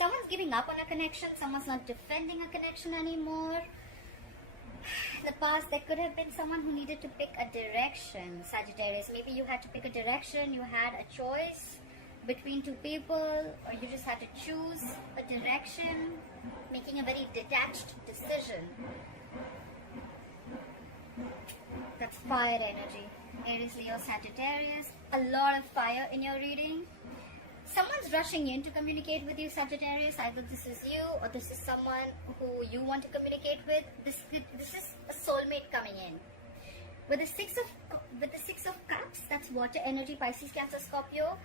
Someone's giving up on a connection. Someone's not defending a connection anymore. In the past, there could have been someone who needed to pick a direction, Sagittarius. Maybe you had to pick a direction. You had a choice between two people, or you just had to choose a direction, making a very detached decision. That's fire energy. Aries, Leo, Sagittarius. A lot of fire in your reading. Someone's rushing in to communicate with you, Sagittarius. Either this is you or this is someone who you want to communicate with. This is a soulmate coming in. With the Six of Cups, that's water energy, Pisces, Cancer, Scorpio.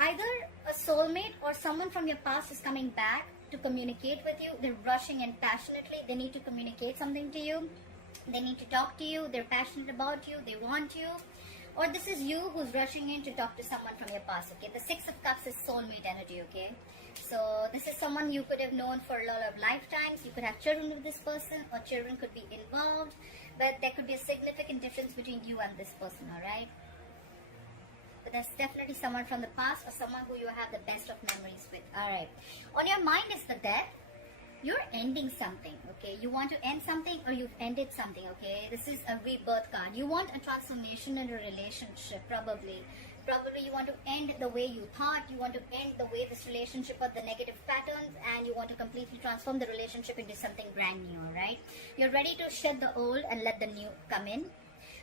Either a soulmate or someone from your past is coming back to communicate with you. They're rushing in passionately. They need to communicate something to you. They need to talk to you. They're passionate about you. They want you. Or this is you who's rushing in to talk to someone from your past, okay? The Six of Cups is soulmate energy, okay? So this is someone you could have known for a lot of lifetimes. You could have children with this person, or children could be involved. But there could be a significant difference between you and this person, alright? But there's definitely someone from the past or someone who you have the best of memories with, alright? On your mind is the death. You're ending something, okay? You want to end something, or you've ended something, okay? This is a rebirth card. You want a transformation in a relationship, probably. Probably you want to end the way you thought. You want to end the way this relationship or the negative patterns, and you want to completely transform the relationship into something brand new, right? You're ready to shed the old and let the new come in.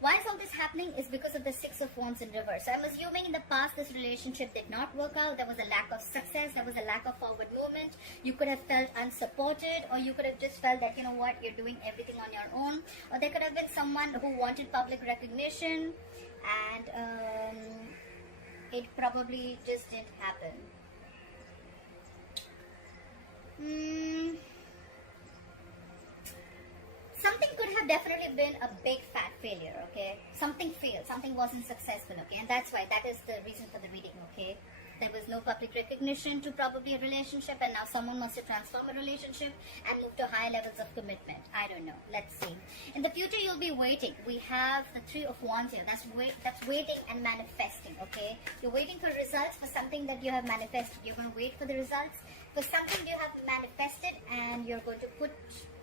Why is all this happening is because of the Six of Wands in reverse. So I'm assuming in the past this relationship did not work out. There was a lack of success. There was a lack of forward movement. You could have felt unsupported, or you could have just felt that, you know what, you're doing everything on your own. Or there could have been someone who wanted public recognition, and it probably just didn't happen. Something could have definitely been a big fat failure, okay? Something failed, something wasn't successful, okay? And that's why, that is the reason for the reading, okay? There was no public recognition to probably a relationship, and now someone wants to transform a relationship and move to higher levels of commitment. I don't know. Let's see. In the future, you'll be waiting. We have the Three of Wands here. That's waiting and manifesting, okay? You're waiting for results for something that you have manifested. You're going to wait for the results for something you have manifested, and you're going to put...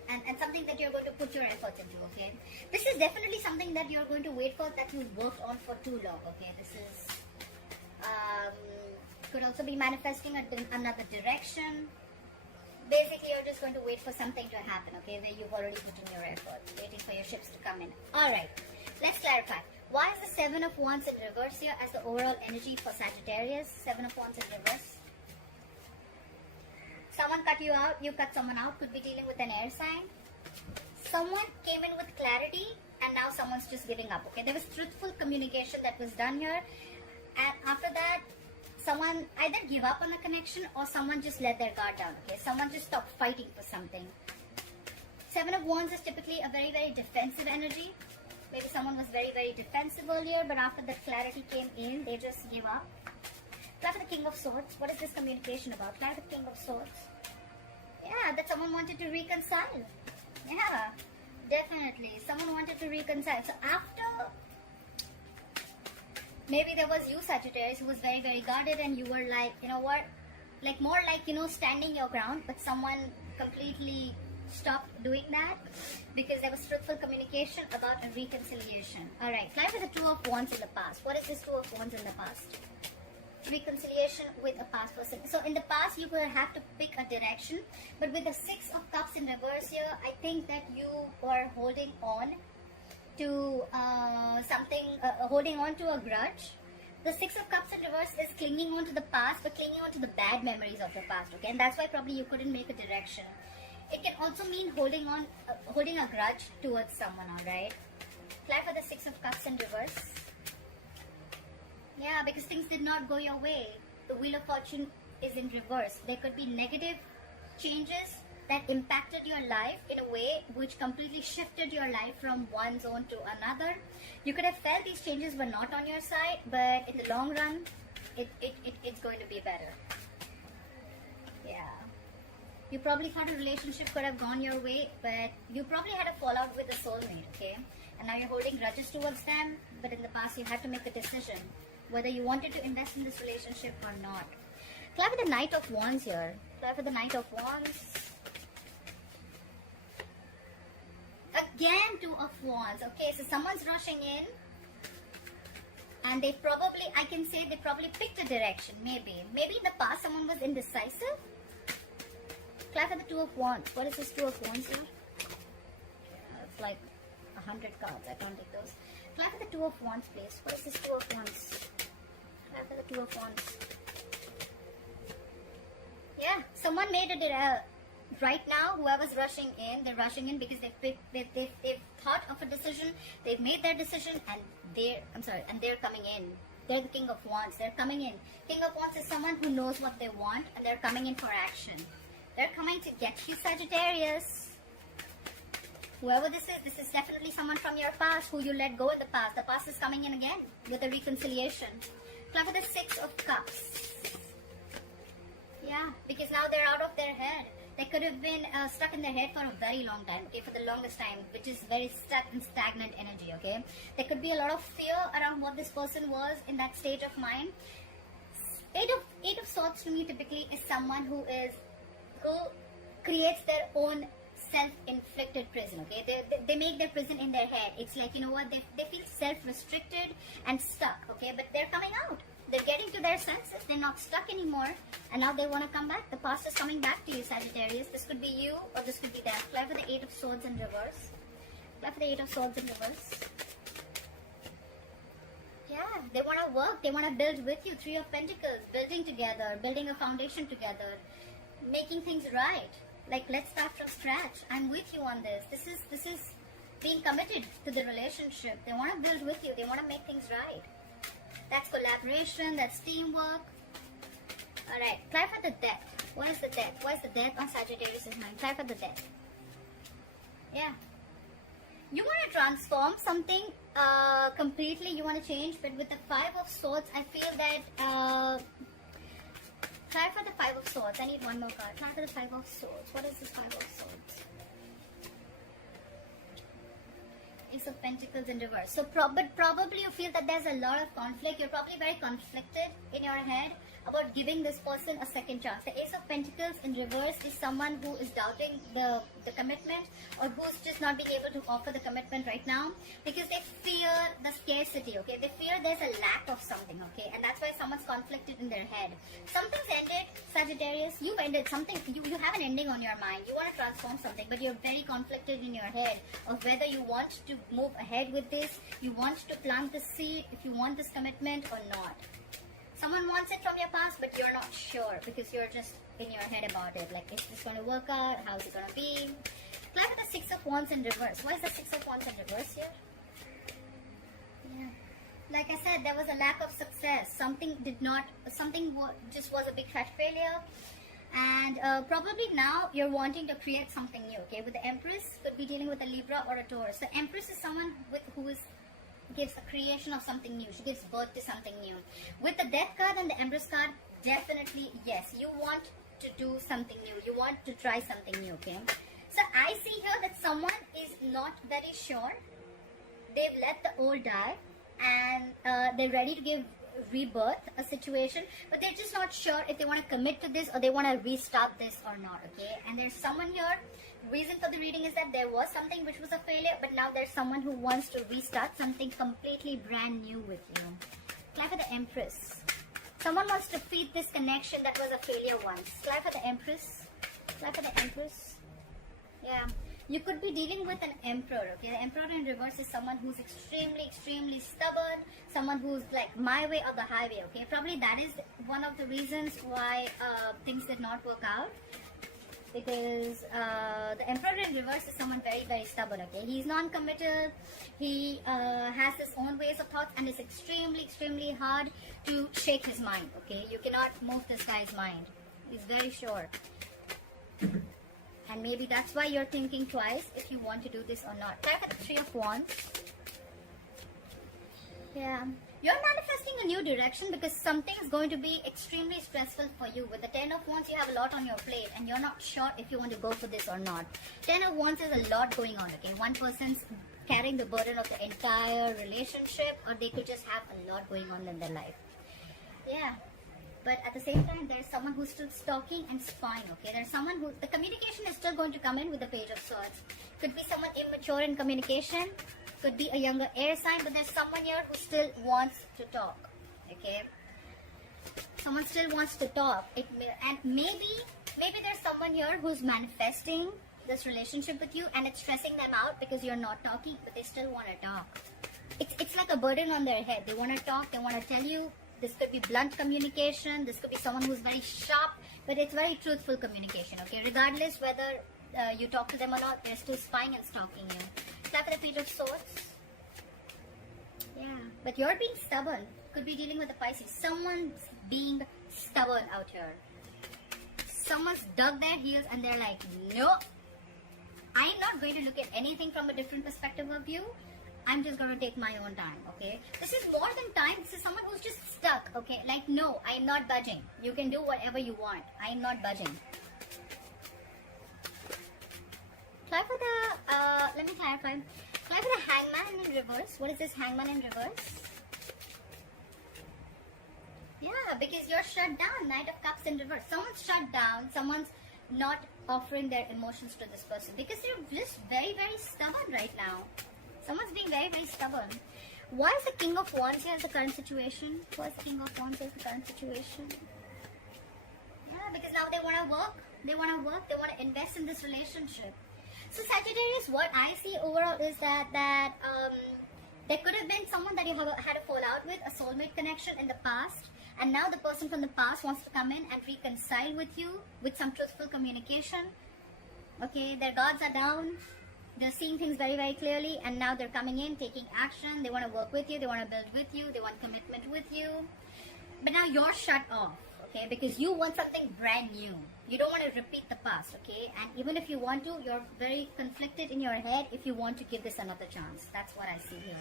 And something that you're going to put your efforts into, okay? This is definitely something that you're going to wait for, that you've worked on for too long, okay? This is... could also be manifesting another direction. Basically, you're just going to wait for something to happen, okay? Where you've already put in your effort, waiting for your ships to come in. Alright, let's clarify. Why is the Seven of Wands in reverse here as the overall energy for Sagittarius? Seven of Wands in reverse. Someone cut you out, you cut someone out, could be dealing with an air sign. Someone came in with clarity, and now someone's just giving up, okay? There was truthful communication that was done here, and after that, someone either give up on a connection, or someone just let their guard down, okay? Someone just stopped fighting for something. Seven of Wands is typically a very, very defensive energy. Maybe someone was very, very defensive earlier, but after that clarity came in, they just give up. Cloud of the King of Swords. What is this communication about? Cloud of the King of Swords. Yeah, that someone wanted to reconcile. Yeah, definitely. Someone wanted to reconcile. So after... Maybe there was you, Sagittarius, who was very, very guarded, and you were like, you know what? Like, more like, you know, standing your ground, but someone completely stopped doing that because there was truthful communication about a reconciliation. Alright, fly with the Two of Wands in the past. What is this Two of Wands in the past? Reconciliation with a past person. So in the past, you will have to pick a direction, but with the Six of Cups in reverse here, I think that you were holding on to something, holding on to a grudge. The Six of Cups in reverse is clinging on to the past, but clinging on to the bad memories of the past, okay? And that's why probably you couldn't make a direction. It can also mean holding on, holding a grudge towards someone, alright? Fly for the Six of Cups in reverse. Yeah, because things did not go your way. The Wheel of Fortune is in reverse. There could be negative changes that impacted your life in a way which completely shifted your life from one zone to another. You could have felt these changes were not on your side, but in the long run, it's going to be better. Yeah. You probably thought a relationship could have gone your way, but you probably had a fallout with a soulmate, okay? And now you're holding grudges towards them, but in the past you had to make a decision whether you wanted to invest in this relationship or not. Fly with the Knight of Wands here. Clarify the Knight of Wands. Again, Two of Wands. Okay, so someone's rushing in. And they probably, I can say they probably picked a direction, maybe. Maybe in the past someone was indecisive. Clarify the Two of Wands. What is this Two of Wands here? It's like 100 cards. I can't take those. Clarify the Two of Wands, please. What is this Two of Wands? Clarify the Two of Wands. Yeah, someone made a right now, whoever's rushing in, they're rushing in because they've thought of a decision, they've made their decision, and they're coming in. They're the King of Wands. They're coming in. King of Wands is someone who knows what they want, and they're coming in for action. They're coming to get you, Sagittarius. Whoever this is definitely someone from your past who you let go in the past. The past is coming in again with a reconciliation. Clarify the Six of Cups. Yeah, because now they're out of their head. They could have been stuck in their head for a very long time, okay, for the longest time, which is very stuck and stagnant energy, okay. There could be a lot of fear around what this person was in that stage of mind. Eight of Swords to me typically is someone who creates their own self-inflicted prison, okay. They make their prison in their head. It's like, you know what, they feel self-restricted and stuck, okay, but they're coming out. They're getting to their senses. They're not stuck anymore. And now they want to come back. The past is coming back to you, Sagittarius. This could be you or this could be them. Clarify the Eight of Swords in reverse. Clarify the Eight of Swords in reverse. Yeah, they want to work. They want to build with you. Three of Pentacles. Building together. Building a foundation together. Making things right. Like, let's start from scratch. I'm with you on this. This is being committed to the relationship. They want to build with you. They want to make things right. That's collaboration, that's teamwork. Alright, clarify the death. What is the death? What is the death on Sagittarius' mind? Clarify the death. Yeah. You want to transform something completely, you want to change, but with the Five of Swords, I feel that... clarify the Five of Swords. I need one more card. Clarify the Five of Swords. What is this Five of Swords? Ace of Pentacles in reverse. So, but probably you feel that there's a lot of conflict. You're probably very conflicted in your head about giving this person a second chance. The Ace of Pentacles in reverse is someone who is doubting the commitment, or who's just not being able to offer the commitment right now because they fear the scarcity, okay? They fear there's a lack of something, okay? And that's why someone's conflicted in their head. Something's ended, Sagittarius. You've ended something. You have an ending on your mind. You want to transform something, but you're very conflicted in your head of whether you want to move ahead with this, you want to plant the seed, if you want this commitment or not. Someone wants it from your past, but you're not sure because you're just in your head about it. Like, is this going to work out? How's it going to be? Clarify the Six of Wands in reverse. Why is the Six of Wands in reverse here? Yeah. Like I said, there was a lack of success. Something just was a big fat failure. And probably now you're wanting to create something new, okay? With the Empress, could be dealing with a Libra or a Taurus. The Empress is someone who gives a creation of something new. She gives birth to something new. With the Death card and the Empress card, definitely, yes, you want to do something new. You want to try something new, okay? So I see here that someone is not very sure. They've let the old die and they're ready to give rebirth a situation, but they're just not sure if they want to commit to this or they want to restart this or not, okay? And there's someone here. Reason for the reading is that there was something which was a failure, but now there's someone who wants to restart something completely brand new with you. Clarify the Empress. Someone wants to feed this connection that was a failure once. Clarify the Empress. Clarify the Empress. Yeah. You could be dealing with an Emperor, okay? The Emperor in reverse is someone who's extremely stubborn, someone who's like my way or the highway, okay? Probably that is one of the reasons why things did not work out. Because the Emperor in reverse is someone very stubborn, okay? He's non-committal, he has his own ways of thoughts, and it's extremely hard to shake his mind, okay? You cannot move this guy's mind. He's very sure. And maybe that's why you're thinking twice if you want to do this or not. Clarify the Three of Wands. Yeah. You're manifesting a new direction because something is going to be extremely stressful for you. With the 10 of Wands, you have a lot on your plate and you're not sure if you want to go for this or not. 10 of Wands is a lot going on, okay? One person's carrying the burden of the entire relationship, or they could just have a lot going on in their life. Yeah. but at the same time, there's someone who's still stalking and spying, okay? There's someone who, the communication is still going to come in with the Page of Swords. Could be someone immature in communication, could be a younger air sign, but there's someone here who still wants to talk, okay? Someone still wants to talk. And maybe there's someone here who's manifesting this relationship with you, and it's stressing them out because you're not talking, but they still want to talk. It's like a burden on their head. They want to talk, they want to tell you. This could be blunt communication, this could be someone who's very sharp, but it's very truthful communication, okay? Regardless whether you talk to them or not, they're still spying and stalking you. Clap for the Page of Swords. Yeah, but you're being stubborn. Could be dealing with a Pisces. Someone's being stubborn out here. Someone's dug their heels and they're like, no, I'm not going to look at anything from a different perspective of you. I'm just going to take my own time, okay? This is more than time. This is someone who's just stuck, okay? Like, no, I'm not budging. You can do whatever you want. I'm not budging. Try for the, let me clarify. Try for the Hangman in reverse. What is this Hangman in reverse? Yeah, because you're shut down. Knight of Cups in reverse. Someone's shut down. Someone's not offering their emotions to this person because they're just very, very stubborn right now. Someone's being very, very stubborn. Why is the King of Wands here as the current situation? Why is the King of Wands here as the current situation? Yeah, because now they want to work. They want to work. They want to invest in this relationship. So Sagittarius, what I see overall is that there could have been someone that you have had a fallout with, a soulmate connection in the past. And now the person from the past wants to come in and reconcile with you with some truthful communication. Okay, their guards are down. They're seeing things very, very clearly, and now they're coming in, taking action. They want to work with you. They want to build with you. They want commitment with you. But now you're shut off, okay? Because you want something brand new. You don't want to repeat the past, okay? And even if you want to, you're very conflicted in your head if you want to give this another chance. That's what I see here.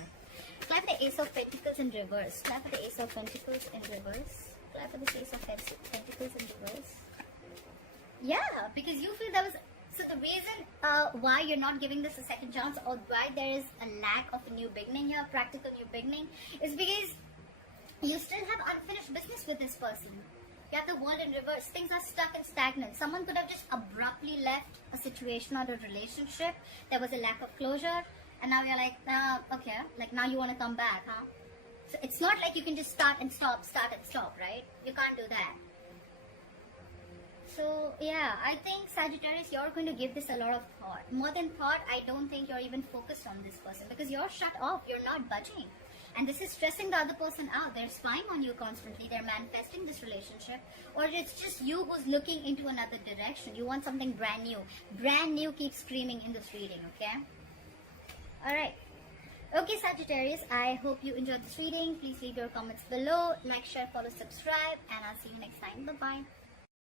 Clap for the Ace of Pentacles in reverse. Clap for the Ace of Pentacles in reverse. Clap for the Ace of Pentacles in reverse. Yeah, because you feel there was... So the reason why you're not giving this a second chance, or why there is a lack of a new beginning here, practical new beginning, is because you still have unfinished business with this person. You have the World in reverse. Things are stuck and stagnant. Someone could have just abruptly left a situation or a relationship. There was a lack of closure, and now you're like, okay, like now you want to come back, huh? So it's not like you can just start and stop, right? You can't do that. So yeah, I think Sagittarius, you're going to give this a lot of thought. More than thought, I don't think you're even focused on this person because you're shut off, you're not budging. And this is stressing the other person out. They're spying on you constantly, they're manifesting this relationship. Or it's just you who's looking into another direction. You want something brand new. Brand new keeps screaming in this reading, okay? Alright. Okay, Sagittarius, I hope you enjoyed this reading. Please leave your comments below. Like, share, follow, subscribe. And I'll see you next time. Bye-bye.